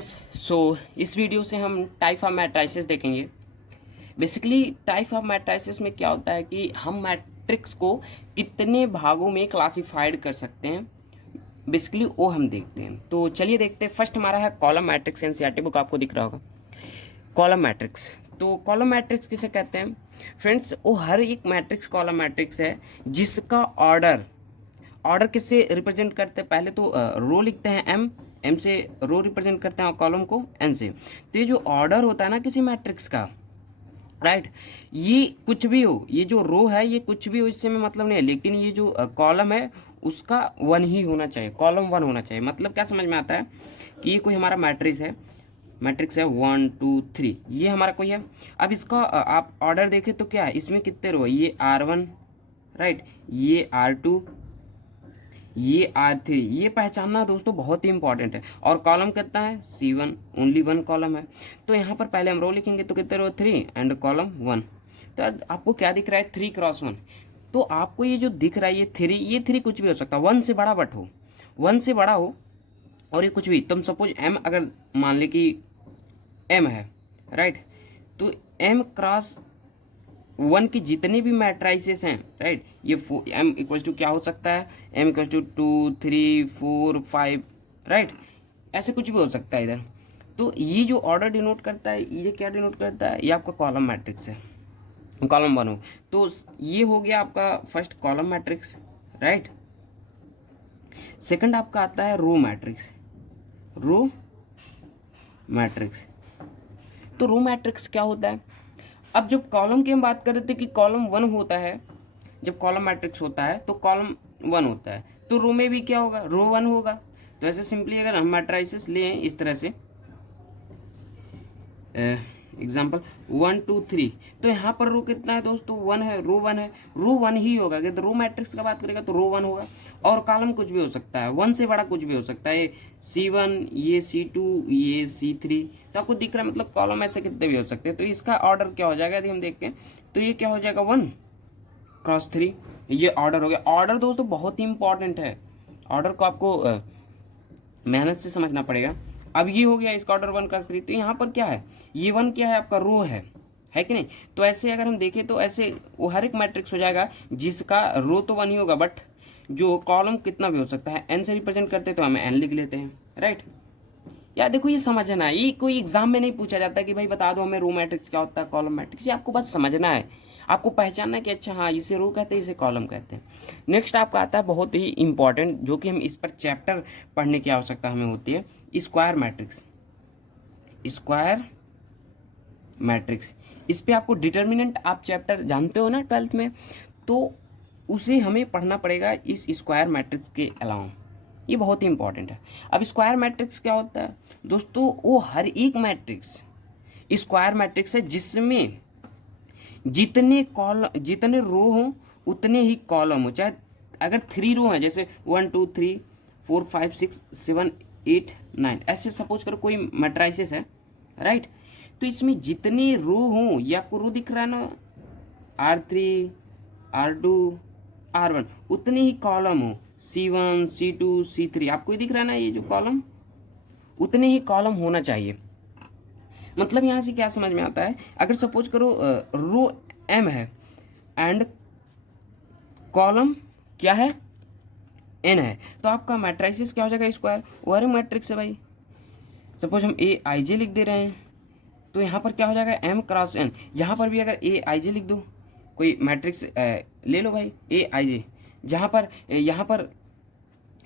Friends, सो इस video से हम टाइप ऑफ मैट्रिसेस देखेंगे। बेसिकली टाइप ऑफ मैट्रिसेस में क्या होता है कि हम मैट्रिक्स को कितने भागों में क्लासिफाइड कर सकते हैं, बेसिकली वो हम देखते हैं। तो चलिए देखते हैं। फर्स्ट हमारा है कॉलम मैट्रिक्स। एनसीईआरटी बुक आपको दिख रहा होगा, कॉलम मैट्रिक्स। तो कॉलम मैट्रिक्स किसे कहते हैं फ्रेंड्स? वो हर एक मैट्रिक्स कॉलम मैट्रिक्स है जिसका ऑर्डर किससे रिप्रेजेंट करते हैं? पहले तो रो लिखते हैं एम से रो रिप्रेजेंट करते हैं और कॉलम को एन से। तो ये जो ऑर्डर होता है ना किसी मैट्रिक्स का, राइट, ये कुछ भी हो, ये जो रो है ये कुछ भी हो, इससे में मतलब नहीं है, लेकिन ये जो कॉलम है उसका वन ही होना चाहिए, कॉलम वन होना चाहिए। मतलब क्या समझ में आता है कि ये कोई हमारा मैट्रिक्स है 1 2 3, ये हमारा कोई है। अब इसका आप ऑर्डर देखें तो क्या है, इसमें कितने रो है? ये R1, राइट, ये R2, ये R3। ये पहचानना दोस्तों बहुत ही इंपॉर्टेंट है। और कॉलम कितना है? C1, ओनली वन कॉलम है। तो यहाँ पर पहले हम रो लिखेंगे तो कितने रो? 3 एंड कॉलम 1। तो आपको क्या दिख रहा है? 3x1। तो आपको ये जो दिख रहा है ये थ्री कुछ भी हो सकता है, 1 से बड़ा बट हो, 1 से बड़ा हो, और ये कुछ भी। तुम सपोज M अगर मान ले कि M है, राइट, तो M क्रॉस 1 की जितने भी मैट्राइसेस हैं, राइट, ये M इक्वल्स टू क्या हो सकता है? M इक्वल्स टू 2 3 4 5, राइट, ऐसे कुछ भी हो सकता है इधर। तो ये जो ऑर्डर डिनोट करता है, ये क्या डिनोट करता है? ये आपका कॉलम मैट्रिक्स है, कॉलम वन हो। तो ये हो गया आपका first column matrix, right. Second आपका आता है रो मैट्रिक्स। तो रो मैट्रिक्स क्या होता है? अब जब कॉलम की हम बात कर रहे थे कि कॉलम वन होता है, जब कॉलम मैट्रिक्स होता है तो कॉलम वन होता है, तो रो में भी क्या होगा? रो वन होगा। तो ऐसे सिंपली अगर हम मैट्राइसेस लें इस तरह से, एग्जाम्पल 1 2 3, तो यहाँ पर रो कितना है दोस्तों? 1 है, रो 1 है, रो 1 ही होगा। अगर रो मैट्रिक्स का बात करेगा तो रो 1 होगा। और कॉलम कुछ भी हो सकता है, 1 से बड़ा कुछ भी हो सकता है, C1, ये C2, ये C3। तो आपको दिख रहा है, मतलब कॉलम ऐसे कितने भी हो सकते हैं। तो इसका ऑर्डर क्या हो जाएगा यदि हम देखते हैं तो ये क्या हो जाएगा? 1x3, ये ऑर्डर हो गया। ऑर्डर दोस्तों बहुत ही इंपॉर्टेंट है, ऑर्डर को आपको मेहनत से समझना पड़ेगा। अब ये हो गया इसका ऑर्डर 1x3। तो यहाँ पर क्या है? ये 1 क्या है? आपका रो है कि नहीं? तो ऐसे अगर हम देखें तो ऐसे वो हर एक मैट्रिक्स हो जाएगा जिसका रो तो 1 ही होगा, बट जो कॉलम कितना भी हो सकता है। एन से रिप्रेजेंट करते तो हम एन लिख लेते हैं, राइट। यार देखो, ये समझना है, ये कोई एग्जाम में नहीं पूछा जाता कि भाई बता दो हमें रो मैट्रिक्स क्या होता है, कॉलम मैट्रिक्स। ये आपको बस समझना है, आपको पहचानना है कि अच्छा हाँ इसे रो कहते हैं, इसे कॉलम कहते हैं। नेक्स्ट आपका आता है बहुत ही इंपॉर्टेंट, जो कि हम इस पर चैप्टर पढ़ने की आवश्यकता हमें होती है, स्क्वायर मैट्रिक्स। इस पे आपको डिटर्मिनेंट, आप चैप्टर जानते हो ना 12th में, तो उसे हमें पढ़ना पड़ेगा इस स्क्वायर मैट्रिक्स के अलावा। ये बहुत ही इंपॉर्टेंट है। अब स्क्वायर मैट्रिक्स क्या होता है दोस्तों? वो हर एक मैट्रिक्स स्क्वायर मैट्रिक्स है जिसमें जितने रो हों उतने ही कॉलम हो। चाहे अगर 3 रो हैं, जैसे 1 2 3 4 5 6 7 8 9, ऐसे सपोज करो कोई मैट्राइसिस है, राइट। तो इसमें जितने रो हों, ये आपको रो दिख रहा है ना, R3 R2 R1, उतने ही कॉलम हो, C1 C2 C3, आपको ही दिख रहा है ना ये जो कॉलम, उतने ही कॉलम होना चाहिए। मतलब यहाँ से क्या समझ में आता है? अगर सपोज करो रो M है एंड कॉलम क्या है? N है, तो आपका मैट्रिक्स क्या हो जाएगा? स्क्वायर। वो हर मैट्रिक्स है भाई। सपोज हम AIJ लिख दे रहे हैं, तो यहाँ पर क्या हो जाएगा? M cross N। यहाँ पर भी अगर AIJ लिख दो, कोई मैट्रिक्स ले लो भाई AIJ, जहाँ पर यहाँ पर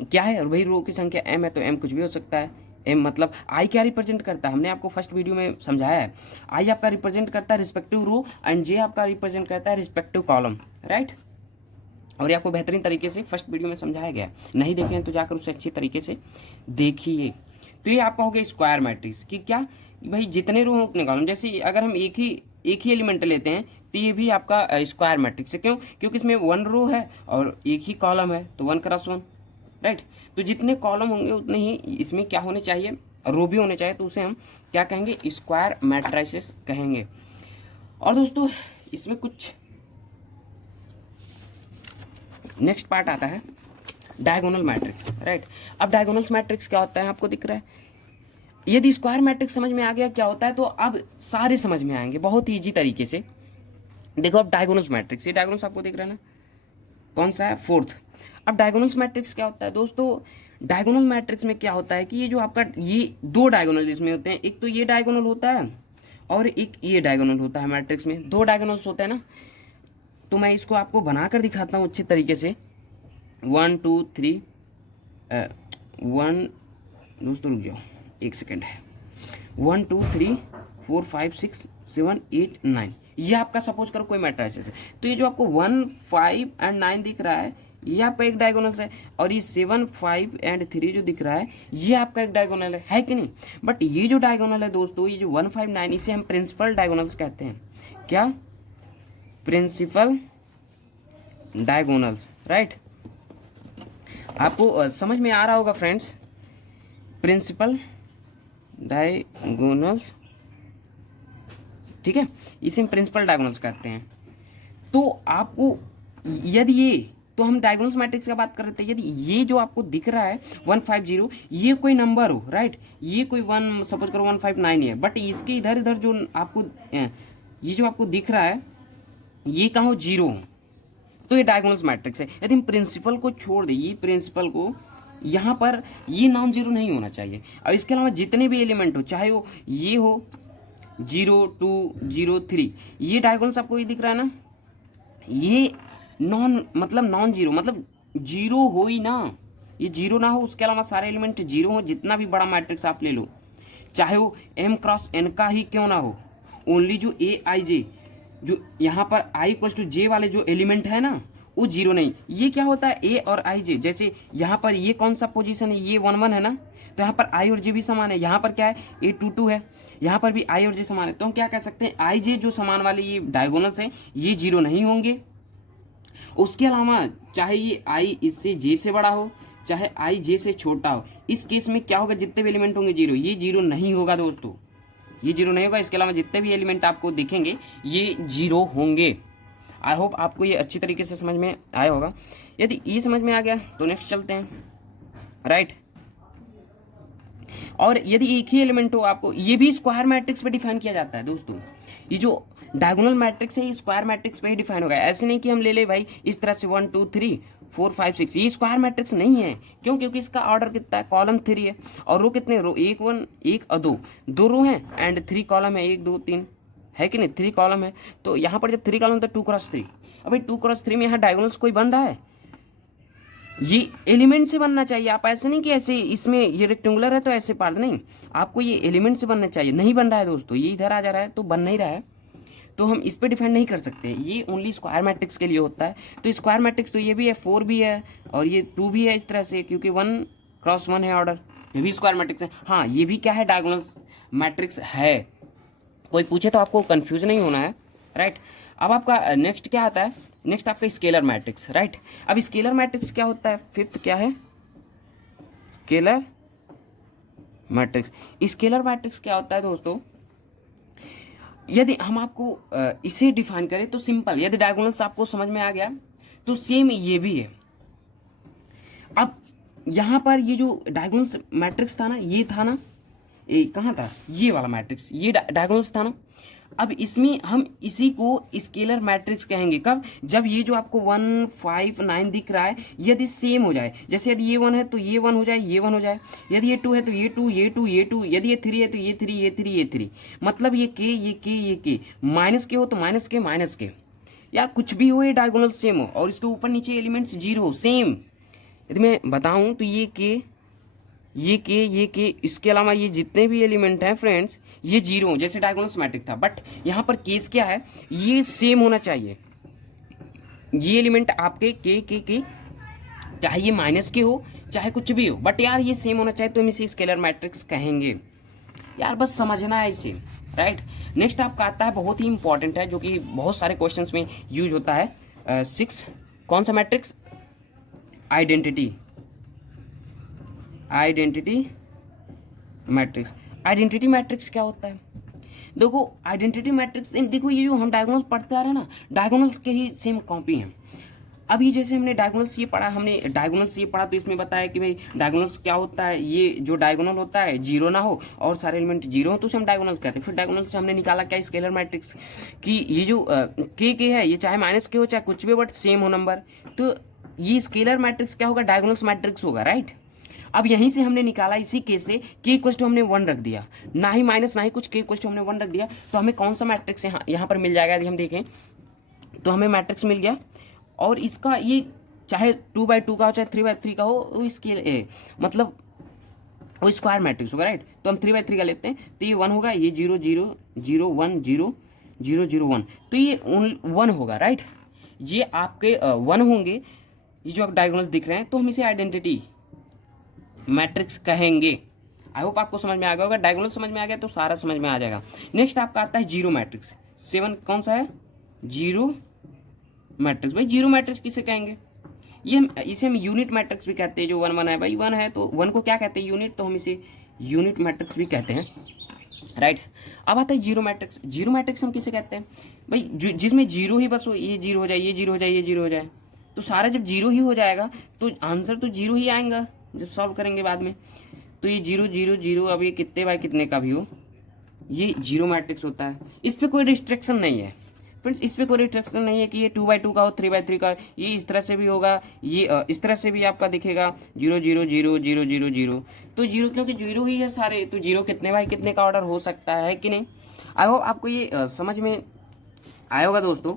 क्या है? और भाई रो की संख्या M है, तो M कुछ भी हो सकता है। M मतलब I क्या रिप्रेजेंट करता है? हमने आपको फर्स्ट वीडियो में समझाया है। I आपका रिप्रेजेंट करता है रिस्पेक्टिव रो एंड J आपका रिप्रेजेंट करता है रिस्पेक्टिव कॉलम, राइट। और ये आपको बेहतरीन तरीके से फर्स्ट वीडियो में समझाया गया। नहीं देखे हैं तो जाकर उसे अच्छी तरीके से देखिए। तो ये आपका हो गया स्क्वायर मैट्रिक्स कि क्या भाई जितने रो हो उतने कॉलम। जैसे अगर हम एक ही एलिमेंट लेते हैं तो ये भी आपका स्क्वायर मैट्रिक्स है। क्यों? क्योंकि इसमें 1 रो है और एक ही कॉलम है, तो 1x1, राइट। तो जितने कॉलम होंगे उतने ही इसमें क्या होने चाहिए? रो भी होने चाहिए। तो उसे हम क्या कहेंगे? स्क्वायर मैट्रिसेस कहेंगे। और दोस्तों इसमें कुछ नेक्स्ट पार्ट आता है डायगोनल मैट्रिक्स, राइट। अब डायगोनल मैट्रिक्स क्या होता है? आपको दिख रहा है यदि स्क्वायर मैट्रिक्स समझ में आ गया क्या होता है, तो अब सारे समझ में आएंगे बहुत ईजी तरीके से। देखो अब डायगोनल्स मैट्रिक्स, ये डायगोनल्स आपको दिख रहा है ना, कौन सा है, फोर्थ। अब डायगोनल्स मैट्रिक्स क्या होता है दोस्तों, डायगोनल मैट्रिक्स में क्या होता है कि ये जो आपका ये दो डायगोनल इसमें होते हैं, एक तो ये डायगोनल होता है और एक ये डायगोनल होता है। मैट्रिक्स में दो डायगोनल्स होते हैं ना, तो मैं इसको आपको बनाकर दिखाता हूँ अच्छे तरीके से। 1 2 3 1, दोस्तों रुक जाओ एक सेकेंड है, 1 2 3 4 5 6 7 8 9, ये आपका सपोज करो कोई मैट्रिसेस है, तो ये जो आपको 1 5 एंड 9 दिख रहा है ये आपका एक डायगोनल है, और ये 7 5 एंड 3 जो दिख रहा है ये आपका एक डायगोनल है कि नहीं। बट ये जो डायगोनल है दोस्तों, ये जो 1 5 9, इसे हम प्रिंसिपल डायगोनल्स कहते हैं। क्या, प्रिंसिपल डायगोनल्स, राइट। आपको समझ में आ रहा होगा फ्रेंड्स, प्रिंसिपल डायगोनल्स, ठीक है, इसे हम प्रिंसिपल डायगोनल्स कहते हैं। तो आपको यदि ये, तो हम डायगोनल्स मैट्रिक्स की बात कर रहे थे, यदि ये जो आपको दिख रहा है 150 ये कोई नंबर हो, राइट, ये कोई 1 सपोज करो 159 है, बट इसके इधर इधर जो आपको ये जो आपको दिख रहा है ये कहाँ हो, 0 हो, तो ये डायगोनल्स मैट्रिक्स है। यदि हम प्रिंसिपल को छोड़ दें, ये प्रिंसिपल को यहाँ पर ये नॉन जीरो नहीं होना चाहिए, और इसके अलावा जितने भी एलिमेंट हो, चाहे वो ये हो 0 2 0 3, ये डायगोनल्स आपको ये दिख रहा है ना, ये नॉन जीरो मतलब जीरो हो ही ना, ये जीरो ना हो, उसके अलावा सारे एलिमेंट जीरो हो, जितना भी बड़ा मैट्रिक्स आप ले लो, चाहे वो m क्रॉस n का ही क्यों ना हो, ओनली जो a i j, जो यहाँ पर i इक्वल टू j वाले जो एलिमेंट है ना वो जीरो नहीं। ये क्या होता है, a और i j, जैसे यहाँ पर ये कौन सा पोजीशन है, ये 1 1 है ना, तो यहाँ पर i और j भी समान है, यहाँ पर क्या है a 2 2 है, यहाँ पर भी i और j समान है, तो हम क्या कह सकते हैं, i j जो समान वाले ये डायगोनल्स हैं ये जीरो नहीं होंगे। उसके अलावा चाहे ये i इससे j से बड़ा हो, चाहे i j से छोटा हो, इस केस में क्या होगा, जितने भी एलिमेंट होंगे जीरो, ये जीरो नहीं होगा दोस्तों, ये जीरो नहीं होगा। इसके अलावा जितने भी एलिमेंट आपको दिखेंगे ये जीरो होंगे। आई होप आपको ये अच्छी तरीके से समझ में आया होगा। यदि ये समझ में आ गया तो नेक्स्ट चलते हैं, राइट। और यदि एक ही एलिमेंट हो आपको, ये भी स्क्वायर मैट्रिक्स पे डिफाइन किया जाता है दोस्तों, ये जो डायगोनल मैट्रिक्स है ये स्क्वायर मैट्रिक्स पे ही डिफाइन होगा। ऐसे नहीं कि हम ले ले भाई इस तरह से 1 2 3 4 5 6, ये स्क्वायर मैट्रिक्स नहीं है। क्यों, क्योंकि इसका ऑर्डर कितना है, कॉलम 3 है, और रो कितने, रो 1 1 1 और 2, 2 रो हैं एंड 3 कॉलम है, 1 2 3 है कि नहीं, 3 कॉलम है। तो यहाँ पर जब 3 कॉलम तो 2 क्रॉस 3, अभी 2 क्रॉस 3 में यहाँ डायगोनल्स कोई बन रहा है, ये एलिमेंट से बनना चाहिए। आप ऐसे नहीं कि ऐसे इसमें ये रेक्टेंगुलर है तो ऐसे पार, नहीं, आपको ये एलिमेंट से बनना चाहिए। नहीं बन रहा है दोस्तों, ये इधर आ जा रहा है तो बन नहीं रहा है, तो हम इस पर डिफेंड नहीं कर सकते, ये ओनली स्क्वायर मैट्रिक्स के लिए होता है। तो स्क्वायर मैट्रिक्स तो ये भी है, 4 भी है और ये 2 भी है, इस तरह से, क्योंकि 1 क्रॉस 1 है ऑर्डर, ये भी स्क्वायर मैट्रिक्स है। हाँ, ये भी क्या है, डायगोनल्स मैट्रिक्स है। कोई पूछे तो आपको कंफ्यूज नहीं होना है, राइट। अब आपका नेक्स्ट क्या आता है, नेक्स्ट आपका स्केलर मैट्रिक्स, राइट। अब स्केलर मैट्रिक्स क्या होता है, फिफ्थ क्या है, स्केलर मैट्रिक्स। स्केलर मैट्रिक्स क्या होता है दोस्तों, यदि हम आपको इसे डिफाइन करें तो सिंपल, यदि डायगोनल्स आपको समझ में आ गया तो सेम ये भी है। अब यहाँ पर ये जो डायगोनल्स मैट्रिक्स था ना, ये था ना, ये कहाँ था, ये वाला मैट्रिक्स, ये डायगोनल्स था ना। अब इसमें हम इसी को स्केलर मैट्रिक्स कहेंगे कब, जब ये जो आपको 1 5 9 दिख रहा है यदि सेम हो जाए, जैसे यदि ये 1 है तो ये 1 हो जाए, ये 1 हो जाए, यदि ये 2 है तो ये 2 ये 2 ये 2, यदि ये 3 है तो ये 3 ये 3 ये 3, मतलब ये के ये के ये के, माइनस के हो तो माइनस के माइनस के, या कुछ भी हो, ये डायगोनल सेम हो और इसके ऊपर नीचे एलिमेंट्स जीरो हो सेम। यदि मैं बताऊं तो ये के ये के, इसके अलावा ये जितने भी एलिमेंट हैं फ्रेंड्स ये जीरो, जैसे डायगोनल्स मैट्रिक्स था, बट यहाँ पर केस क्या है, ये सेम होना चाहिए। ये एलिमेंट आपके के चाहे ये माइनस के हो चाहे कुछ भी हो, बट यार ये सेम होना चाहिए, तो हम इसे स्केलर मैट्रिक्स कहेंगे। यार बस समझना है इसे, राइट। नेक्स्ट आपका आता है, बहुत ही इंपॉर्टेंट है, जो कि बहुत सारे क्वेश्चंस में यूज होता है, 6, कौन सा matrix, identity matrix. Identity matrix क्या होता है, देखो आइडेंटिटी मैट्रिक्स, देखो ये जो हम डायगोनल्स पढ़ते आ रहे हैं ना, डायगोनल्स के ही सेम कॉपी हैं। अब ये जैसे हमने डायगोनल्स ये पढ़ा, तो इसमें बताया कि भाई डायगोनल्स क्या होता है, ये जो डायगोनल होता है जीरो ना हो और सारे एलिमेंट जीरो हो तो उसे हम डायगोनल्स कहते हैं। फिर डायगोनल से हमने निकाला क्या, स्केलर मैट्रिक्स, कि ये जो के है ये चाहे माइनस के हो चाहे कुछ भी बट सेम हो नंबर, तो ये स्केलर मैट्रिक्स क्या होगा, डायगोनल्स मैट्रिक्स होगा, राइट। अब यहीं से हमने निकाला इसी के से के इक्वल टू हमने 1 रख दिया, ना ही माइनस ना ही कुछ, के इक्वल टू हमने 1 रख दिया, तो हमें कौन सा मैट्रिक्स यहाँ पर मिल जाएगा, यदि हम देखें तो हमें मैट्रिक्स मिल गया। और इसका ये चाहे 2/2 का हो चाहे 3/3 का हो, इसके मतलब वो स्क्वायर मैट्रिक्स होगा, राइट। तो हम 3/3 का लेते हैं, तो ये 1 होगा, ये 0 0 0 1 0 0 0 1, तो ये 1 होगा, राइट। ये आपके 1 होंगे, ये जो आप डायगोनल्स दिख रहे हैं, तो हम इसे आइडेंटिटी मैट्रिक्स कहेंगे। आई होप आपको समझ में आ गया होगा, डायगोनल समझ में आ गया तो सारा समझ में आ जाएगा। नेक्स्ट आपका आता है जीरो मैट्रिक्स। 7 कौन सा है, जीरो मैट्रिक्स। भाई जीरो मैट्रिक्स किसे कहेंगे, इसे हम यूनिट मैट्रिक्स भी कहते हैं। जो 1 1 है, भाई 1 है तो 1 को क्या कहते हैं, यूनिट, तो हम इसे यूनिट मैट्रिक्स भी कहते हैं, राइट। अब आता है जीरो मैट्रिक्स। जीरो मैट्रिक्स हम किसे कहते हैं, भाई जिसमें जीरो ही बस हो, ये जीरो हो जाए, ये जीरो हो जाए, ये जीरो हो जाए, तो सारा जब जीरो ही हो जाएगा तो आंसर तो जीरो ही आएगा जब सॉल्व करेंगे बाद में। तो ये 0 0 0, अब ये कितने बाय कितने का भी हो, ये जीरो मैट्रिक्स होता है। इस पर कोई रिस्ट्रिक्शन नहीं है फ्रेंड्स, इस पर कोई रिस्ट्रिक्शन नहीं है कि ये 2/2 का हो, 3/3 का, ये इस तरह से भी होगा, ये इस तरह से भी आपका दिखेगा 0 0 0 0 0 0। तो जीरो क्योंकि जीरो ही है सारे, तो जीरो कितने बाय कितने का ऑर्डर हो सकता है कि नहीं। आई होप आपको ये समझ में आया होगा दोस्तों।